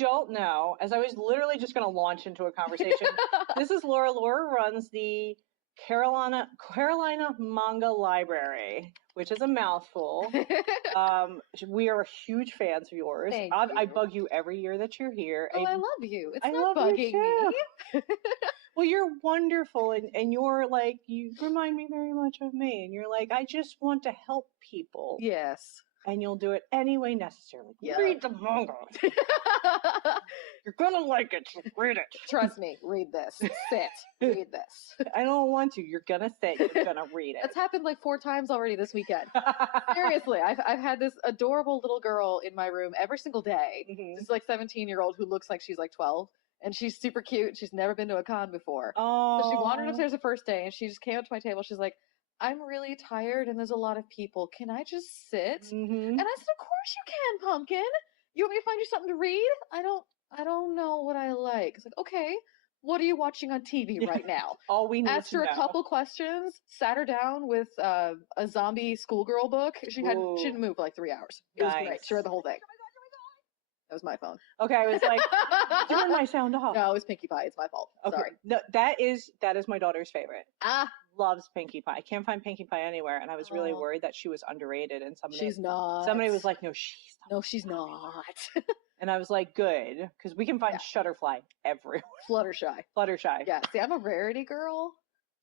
don't know, as I was literally just going to launch into a conversation, this is Laura. Laura runs the Carolina Manga Library, which is a mouthful. We are huge fans of yours. I bug you every year that you're here. Oh, I love you. It's I not love bugging me. Well, you're wonderful, and you're like, you remind me very much of me, and you're like, I just want to help people. Yes. And you'll do it any way necessary. Read the manga. You're gonna like it, so read it. Trust me, read this. Sit. Read this. I don't want to. You're gonna sit. You're gonna read it. That's happened like 4 times already this weekend. Seriously, I've had this adorable little girl in my room every single day. Mm-hmm. She's like 17-year-old who looks like she's like 12. And she's super cute. She's never been to a con before. Oh. So she wandered upstairs the first day and she just came up to my table. She's like, I'm really tired and there's a lot of people. Can I just sit? Mm-hmm. And I said, of course you can, Pumpkin. You want me to find you something to read? I don't know what I like. It's like, okay, what are you watching on TV right now? All we need Asked her a couple questions, sat her down with a zombie schoolgirl book. She didn't move for like 3 hours. It was great. She read the whole thing. That was my phone. Okay, I was like, turn my sound off. No, it was Pinkie Pie. It's my fault. Okay. Sorry. No, that is my daughter's favorite. Loves Pinkie Pie. I can't find Pinkie Pie anywhere, and I was really worried that she was underrated. And she's not. Somebody was like, no, she's not. No, she's not. And I was like, good, because we can find Shutterfly everywhere. Fluttershy. Yeah. See, I'm a rarity girl.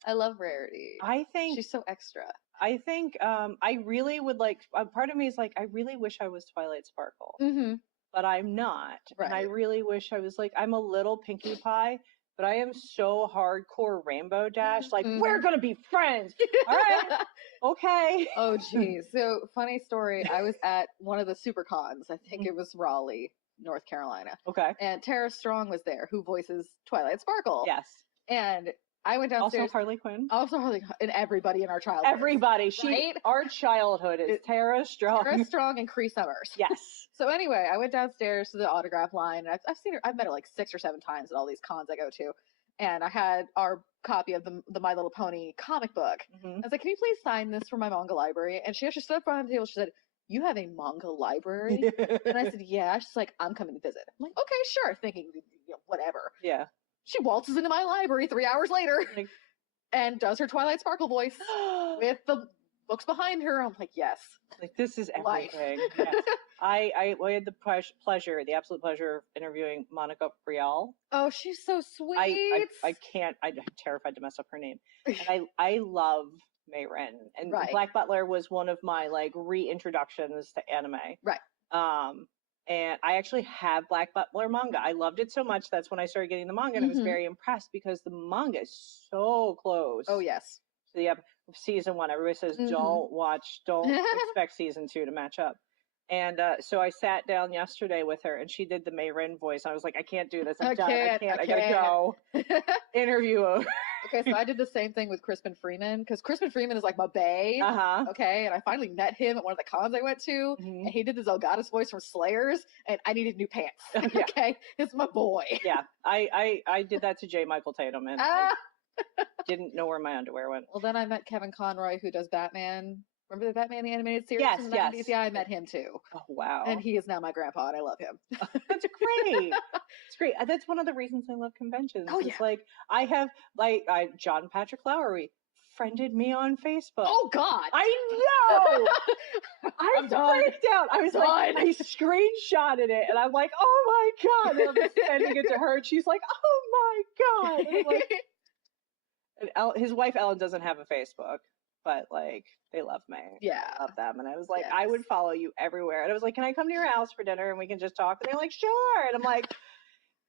I love rarity. I think she's so extra. I think I really would like. Part of me is like, I really wish I was Twilight Sparkle. Mm-hmm. But I'm not. Right. And I really wish I was like, I'm a little Pinkie Pie, but I am so hardcore Rainbow Dash. Like, we're going to be friends. All right. Okay. Oh, geez. So, funny story. I was at one of the super cons. I think it was Raleigh, North Carolina. Okay. And Tara Strong was there, who voices Twilight Sparkle. Yes. And I went downstairs. Also Harley Quinn. And everybody in our childhood. Everybody. Our childhood is Tara Strong. Tara Strong and Cree Summers. Yes. So anyway, I went downstairs to the autograph line, and I've seen her. I've met her like 6 or 7 times at all these cons I go to. And I had our copy of the My Little Pony comic book. Mm-hmm. I was like, can you please sign this for my manga library? And she actually stood up front of the table. She said, you have a manga library? And I said, yeah. She's like, I'm coming to visit. I'm like, okay, sure. Thinking, whatever. Yeah. She waltzes into my library 3 hours later and does her Twilight Sparkle voice with the books behind her. I'm like, yes. Like, this is everything. Yes. I had the pleasure, the absolute pleasure of interviewing Monica Brielle. Oh, she's so sweet. I'm terrified to mess up her name. And I love Mayrin. And Black Butler was one of my like reintroductions to anime. Right. And I actually have Black Butler manga. I loved it so much. That's when I started getting the manga, and I was very impressed because the manga is so close. Oh, yes. So the season 1, everybody says, don't expect season 2 to match up. And so I sat down yesterday with her, and she did the Mayrin voice. I was like, I can't do this. I gotta go. Interview her. Okay, so I did the same thing with Crispin Freeman, because Crispin Freeman is like my bae. Okay, and I finally met him at one of the cons I went to, and he did the Zelgatus voice from Slayers, and I needed new pants. Okay, it's my boy. Yeah, I did that to J. Michael Tatum, and I didn't know where my underwear went. Well, then I met Kevin Conroy, who does Batman. Remember the Batman the animated series in the 90s? Yeah, I met him too. Oh, wow. And he is now my grandpa, and I love him. That's great. It's great. That's one of the reasons I love conventions. Oh, it's like, I have, John Patrick Lowery friended me on Facebook. Oh, God. I know! I freaked out. I was like, I screenshotted it, and I'm like, oh my God. And I'm sending it to her, and she's like, oh my God. And I'm like, and his wife, Ellen, doesn't have a Facebook. But, like, they love me. Yeah. I love them. And I was like, I would follow you everywhere. And I was like, can I come to your house for dinner and we can just talk? And they're like, sure. And I'm like,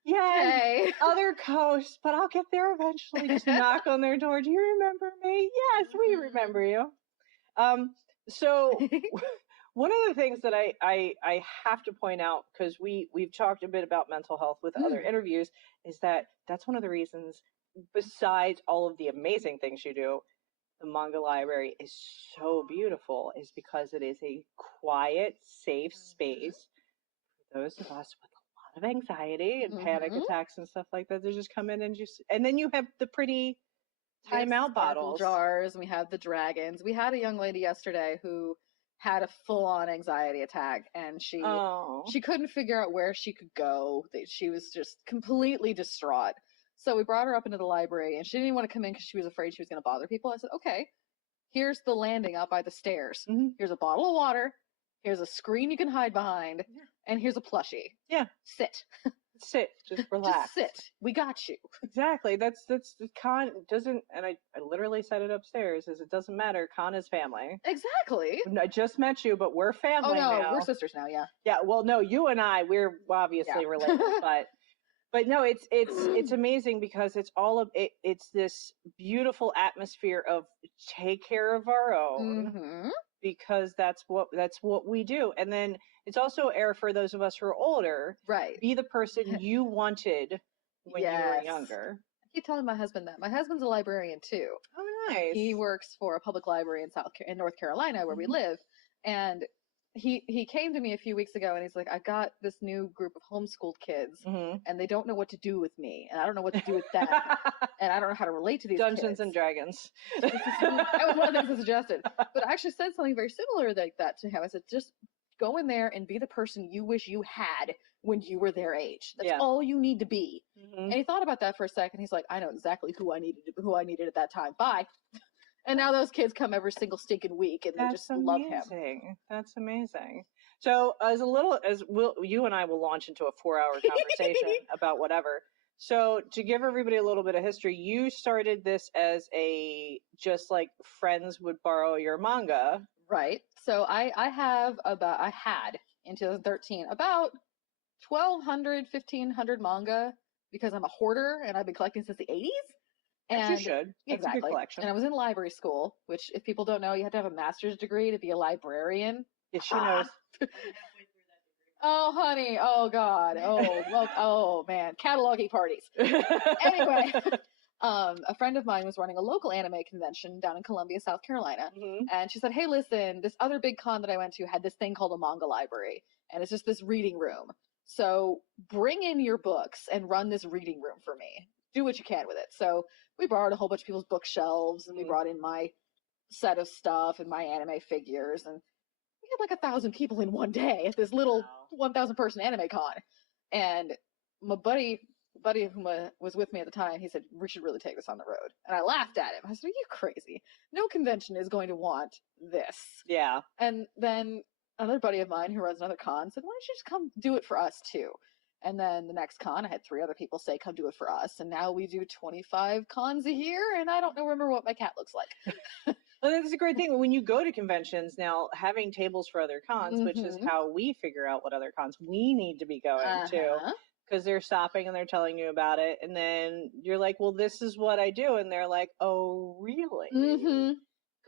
yeah, other coast, but I'll get there eventually. Just knock on their door. Do you remember me? Yes, we remember you. So one of the things that I have to point out, because we've talked a bit about mental health with other interviews, is that's one of the reasons, besides all of the amazing things you do, the manga library is so beautiful, is because it is a quiet, safe space for those of us with a lot of anxiety and panic attacks and stuff like that. They just come in and then you have the pretty timeout bottles, jars, and we have the dragons. We had a young lady yesterday who had a full-on anxiety attack, and she couldn't figure out where she could go. She was just completely distraught. So we brought her up into the library, and she didn't want to come in because she was afraid she was going to bother people. I said, okay, here's the landing out by the stairs. Here's a bottle of water. Here's a screen you can hide behind. And here's a plushie. Yeah. Sit. Sit. Just relax. Just sit. We got you. Exactly. That's Kon doesn't, and I literally said it upstairs, is it doesn't matter. Kon is family. Exactly. I just met you, but we're family now. We're sisters now, yeah. Yeah, well, no, you and I, we're obviously related, but no, it's amazing because it's all of it. It's this beautiful atmosphere of take care of our own because that's what we do. And then it's also air for those of us who are older. Right. Be the person you wanted when you were younger. I keep telling my husband that. My husband's a librarian too. Oh, nice. He works for a public library in North Carolina where we live, and he came to me a few weeks ago and he's like, I got this new group of homeschooled kids and they don't know what to do with me, and I don't know what to do with them, and I don't know how to relate to these Dungeons and Dragons. That was one of the things I suggested. But I actually said something very similar like that to him. I said, just go in there and be the person you wish you had when you were their age. That's all you need to be. And he thought about that for a second. He's like, I know exactly who I needed at that time. Bye. And now those kids come every single stinking week, and they just love him. That's amazing. So you and I will launch into a 4-hour conversation about whatever. So to give everybody a little bit of history, you started this as just like friends would borrow your manga. Right. So I had in 2013 about 1,200, 1,500 manga because I'm a hoarder and I've been collecting since the 80s. And you should. That's a good collection. And I was in library school, which if people don't know, you have to have a master's degree to be a librarian. Yes, she knows. Oh, honey. Oh, God. Oh, well, oh, man. Cataloging parties. Anyway, a friend of mine was running a local anime convention down in Columbia, South Carolina. And she said, hey, listen, this other big con that I went to had this thing called a manga library. And it's just this reading room. So bring in your books and run this reading room for me. Do what you can with it. So we borrowed a whole bunch of people's bookshelves, and we brought in my set of stuff and my anime figures, and we had like 1,000 people in one day at this little 1,000 person anime con. And my buddy who was with me at the time, he said, we should really take this on the road. And I laughed at him. I said, are you crazy? No convention is going to want this. Yeah. And then another buddy of mine who runs another con said, why don't you just come do it for us too? And then the next con, I had 3 other people say, come do it for us. And now we do 25 cons a year, and I don't remember what my cat looks like. Well, that's a great thing. When you go to conventions now, having tables for other cons, which is how we figure out what other cons we need to be going to, because they're stopping and they're telling you about it. And then you're like, well, this is what I do. And they're like, oh, really?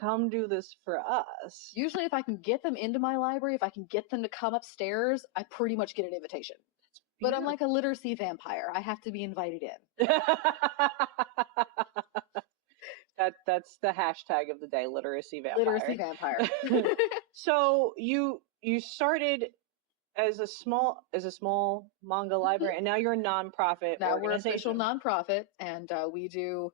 Come do this for us. Usually if I can get them into my library, if I can get them to come upstairs, I pretty much get an invitation. But I'm like a literacy vampire. I have to be invited in. That's the hashtag of the day, literacy vampire. Literacy vampire. So you started as a small manga library, and now you're a nonprofit. Now we're an official nonprofit, and we do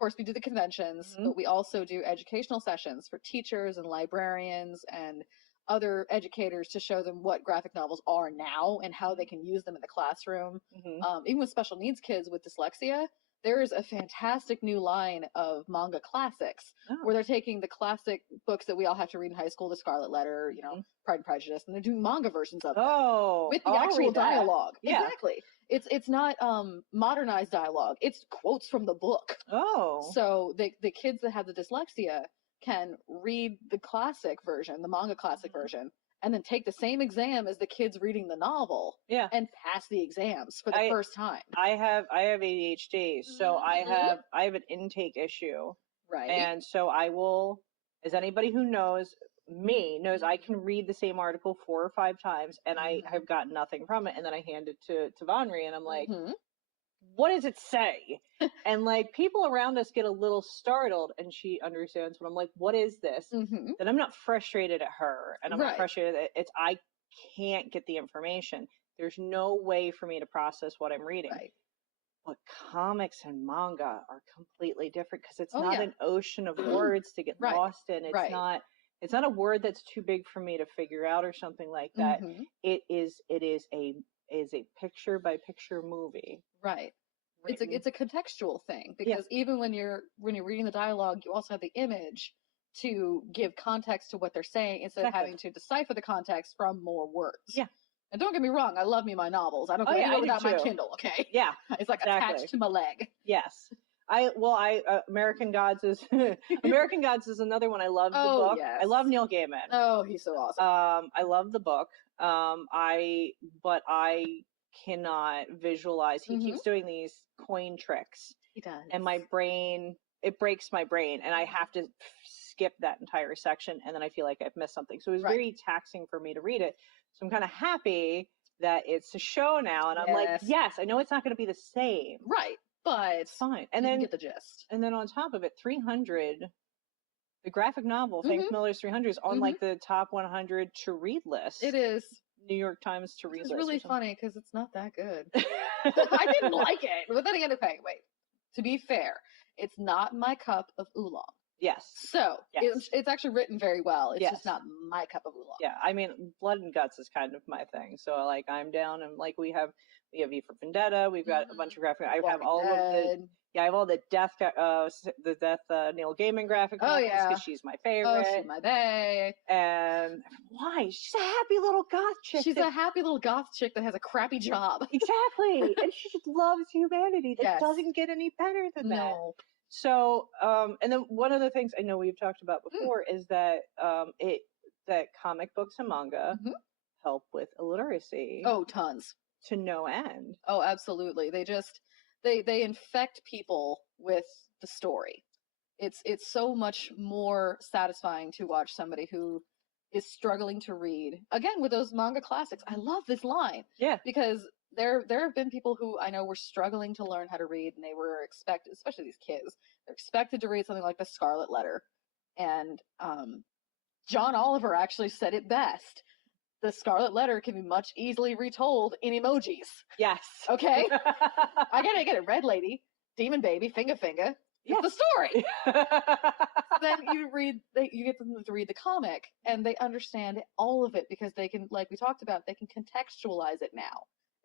the conventions, but we also do educational sessions for teachers and librarians and other educators to show them what graphic novels are now and how they can use them in the classroom. Even with special needs kids with dyslexia, there is a fantastic new line of manga classics where they're taking the classic books that we all have to read in high school, The Scarlet Letter, Pride and Prejudice, and they're doing manga versions of them with the actual dialogue. Yeah. Exactly. It's not modernized dialogue. It's quotes from the book. So the kids that have the dyslexia can read the classic version, the manga classic version, and then take the same exam as the kids reading the novel and pass the exams for the first time. I have ADHD, so I have an intake issue. Right. And so I will, as anybody who knows me knows, I can read the same article 4 or 5 times and I have got nothing from it, and then I hand it to Vonri and I'm like, what does it say? And like people around us get a little startled, and she understands when I'm like, what is this? Then I'm not frustrated at her, and I'm not frustrated at I can't get the information. There's no way for me to process what I'm reading. But comics and manga are completely different because it's not an ocean of words to get lost in. It's not, It's not a word that's too big for me to figure out or something like that. It is a picture by picture movie. Right. It's a contextual thing, because even when you're reading the dialogue, you also have the image to give context to what they're saying instead of having to decipher the context from more words. Yeah. And don't get me wrong, I love me my novels. I don't go anywhere without my Kindle, okay? Yeah. It's like attached to my leg. Yes. American Gods is American Gods is another one. I love the book. Yes. I love Neil Gaiman. Oh, he's so awesome. I love the book. But I cannot visualize. He keeps doing these coin tricks. He does. And my brain, it breaks my brain, and I have to skip that entire section, and then I feel like I've missed something. So it was very taxing for me to read it. So I'm kind of happy that it's a show now, and I'm like, yes, I know it's not going to be the same. Right. But it's fine. And then get the gist. And then on top of it, 300, the graphic novel, Frank Miller's 300 is on like the top 100 to read list. It is. New York Times to read list. It's really funny because it's not that good. I didn't like it. But then again, okay, wait. To be fair, it's not my cup of oolong. Yes. So it's actually written very well. It's just not my cup of oolong. Yeah, I mean, Blood and Guts is kind of my thing. So like, I'm down, and like we have V for Vendetta. We've got a bunch of graphic. I have all of the. Yeah, I have all the death Neil Gaiman graphic novels because she's my favorite. Oh, she's my bae. And why? She's a happy little goth chick. She's a happy little goth chick that has a crappy job. Exactly, and she just loves humanity. That doesn't get any better than that. So, and then one of the things I know we've talked about before is that that comic books and manga help with illiteracy. Oh, tons. To no end. Oh, absolutely. They infect people with the story. It's so much more satisfying to watch somebody who is struggling to read. Again, with those manga classics, I love this line. Yeah. Because there have been people who I know were struggling to learn how to read, and they were expected, especially these kids, they're expected to read something like The Scarlet Letter. And John Oliver actually said it best. The Scarlet Letter can be much easily retold in emojis. Yes. Okay? I get it. Red lady, demon baby, finger. It's the story. Then you get them to read the comic, and they understand all of it because they can, like we talked about, they can contextualize it now.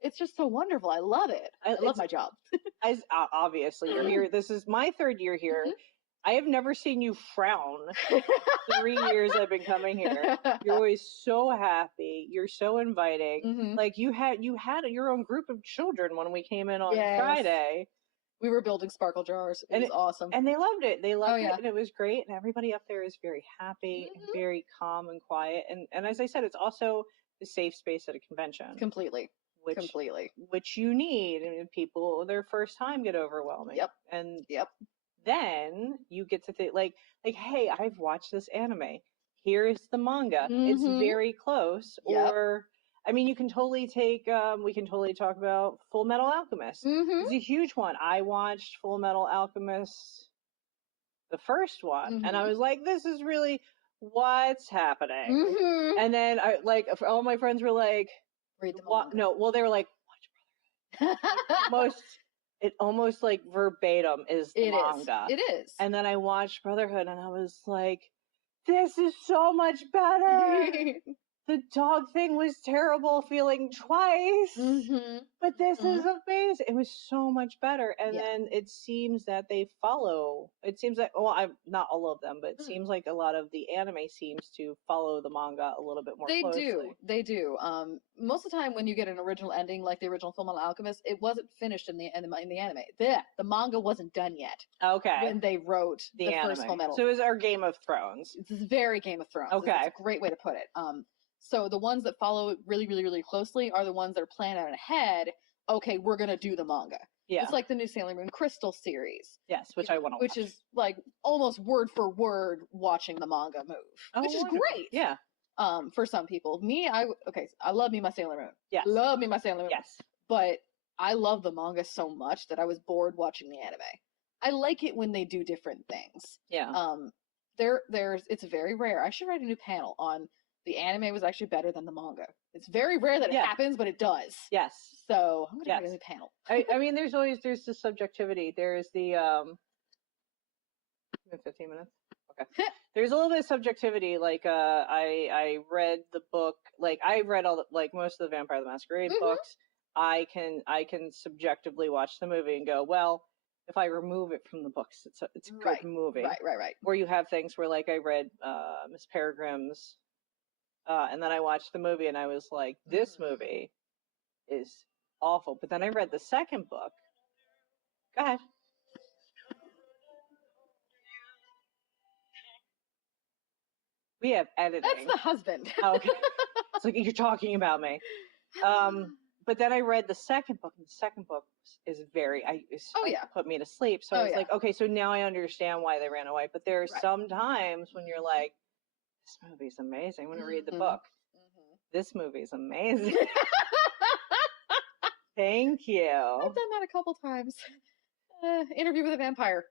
It's just so wonderful. I love it. I love my job. Obviously, you're here. This is my third year here. I have never seen you frown 3 years I've been coming here. You're always so happy. You're so inviting. Like you had your own group of children when we came in on Friday. We were building sparkle jars. It was awesome. And they loved it. They loved it, and it was great. And everybody up there is very happy and very calm and quiet. And as I said, it's also the safe space at a convention. Completely. Which you need. I mean, people, their first time get overwhelming. Yep. And then you get to think like, hey, I've watched this anime. Here's the manga. It's very close. Or, I mean, you can totally take, we can totally talk about Full Metal Alchemist. It's a huge one. I watched Full Metal Alchemist, the first one, and I was like, this is really what's happening. And then all my friends were like, read the manga. They were like, watch Brotherhood. It almost like verbatim is the manga. It is. And then I watched Brotherhood, and I was like, this is so much better. The dog thing was terrible feeling twice, but this is amazing. It was so much better. And then it seems that they follow. It seems like, I'm not all of them, but it seems like a lot of the anime seems to follow the manga a little bit more closely. They do. Most of the time when you get an original ending, like the original Fullmetal Alchemist, it wasn't finished in the anime. The manga wasn't done yet. Okay. When they wrote the first Fullmetal. So it was our Game of Thrones. It's very Game of Thrones. Okay. It's a great way to put it. So the ones that follow really, really, really closely are the ones that are planned out ahead. Okay, we're going to do the manga. Yeah. It's like the new Sailor Moon Crystal series. Yes, which I want to watch. Which is like almost word for word watching the manga move. Which is great. Yeah. For some people. I love me my Sailor Moon. Yes. Love me my Sailor Moon. Yes. But I love the manga so much that I was bored watching the anime. I like it when they do different things. Yeah. It's very rare. I should write a new panel on the anime was actually better than the manga. It's very rare that it happens, but it does. Yes. So I'm gonna write a new panel. I mean, there's the subjectivity. There's the 15 minutes. Okay. There's a little bit of subjectivity. Like, I read the book. Like, I read most of the Vampire the Masquerade books. I can subjectively watch the movie and go, well, if I remove it from the books, it's a good movie. Right. Where you have things where, like, I read Miss Peregrine's, and then I watched the movie and I was like, this movie is awful. But then I read the second book. Go ahead. We have editing. That's the husband. Oh, okay. It's like you're talking about me. But then I read the second book, and the second book is put me to sleep. So I was like, okay, so now I understand why they ran away. But there are some times when you're like, this movie's amazing. I'm going to read the book. This movie's amazing. Thank you. I've done that a couple times. Interview with a Vampire.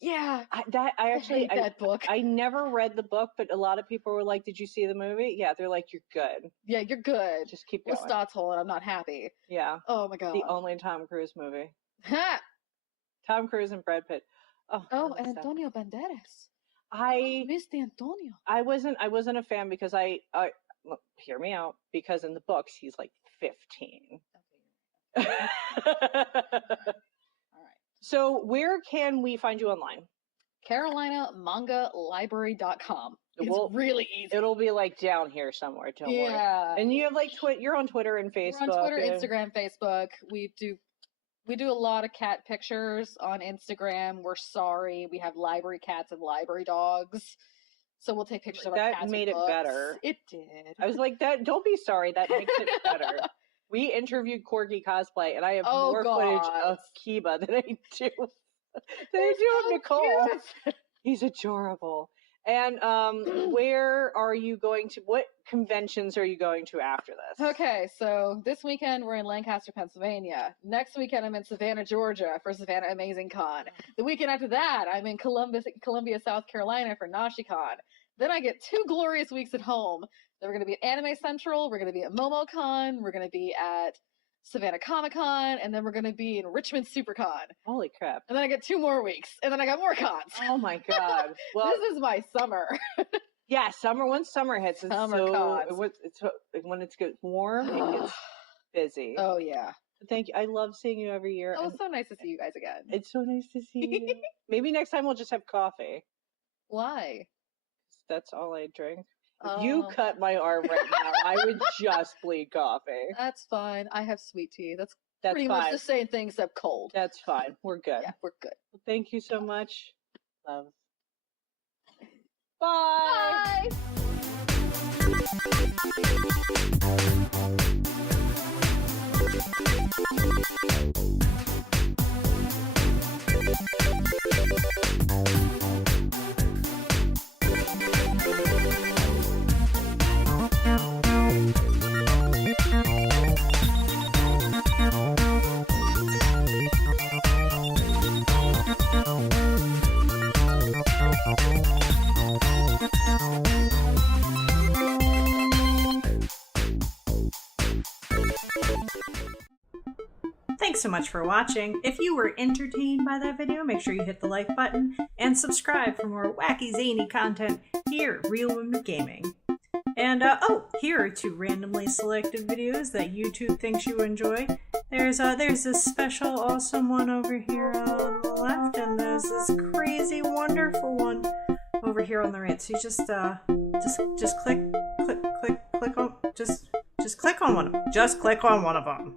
Yeah, I hate that book. I never read the book, but a lot of people were like, "Did you see the movie?" Yeah, they're like, "You're good." Yeah, you're good. Just keep going. With Stotzel, and I'm not happy. Yeah. Oh my god. The only Tom Cruise movie. Ha! Tom Cruise and Brad Pitt. Oh, and Antonio Banderas. I missed Antonio. I wasn't a fan because look, hear me out, because in the books he's like 15. Okay. So where can we find you online? CarolinaMangaLibrary.com. It's really easy. It'll be like down here somewhere. Don't worry. And you have like you're on Twitter and Facebook. We're on Twitter, Instagram, Facebook. We do a lot of cat pictures on Instagram. We're sorry. We have library cats and library dogs. So we'll take pictures of our cats. That made it better. It did. I was like, don't be sorry. That makes it better. We interviewed Corgi Cosplay, and I have more footage of Kiba than I do of Nicole. He's adorable. And where are you going to? What conventions are you going to after this? Okay, so this weekend we're in Lancaster, Pennsylvania. Next weekend I'm in Savannah, Georgia for Savannah Amazing Con. The weekend after that I'm in Columbia, South Carolina for NashiCon. Then I get 2 glorious weeks at home. Then we're going to be at Anime Central, we're going to be at MomoCon, we're going to be at Savannah Comic-Con, and then we're going to be in Richmond SuperCon. Holy crap. And then I get 2 more weeks, and then I got more cons. Oh my god. Well, this is my summer. Yeah, once summer hits, it's when it gets warm, it gets busy. Oh yeah. Thank you. I love seeing you every year. Oh, it's so nice to see you guys again. It's so nice to see you. Maybe next time we'll just have coffee. Why? That's all I drink. If you cut my arm right now, I would just bleed coffee. That's fine. I have sweet tea. That's pretty fine. much the same thing except cold. That's fine. We're good. Yeah, we're good. Well, thank you so much. Love. Bye. Thanks so much for watching. If you were entertained by that video, make sure you hit the like button and subscribe for more wacky, zany content here at Real Women Gaming. And, here are 2 randomly selected videos that YouTube thinks you enjoy. There's this special, awesome one over here on the left, and there's this crazy, wonderful one over here on the right. So you just click on one of them. Just click on one of them.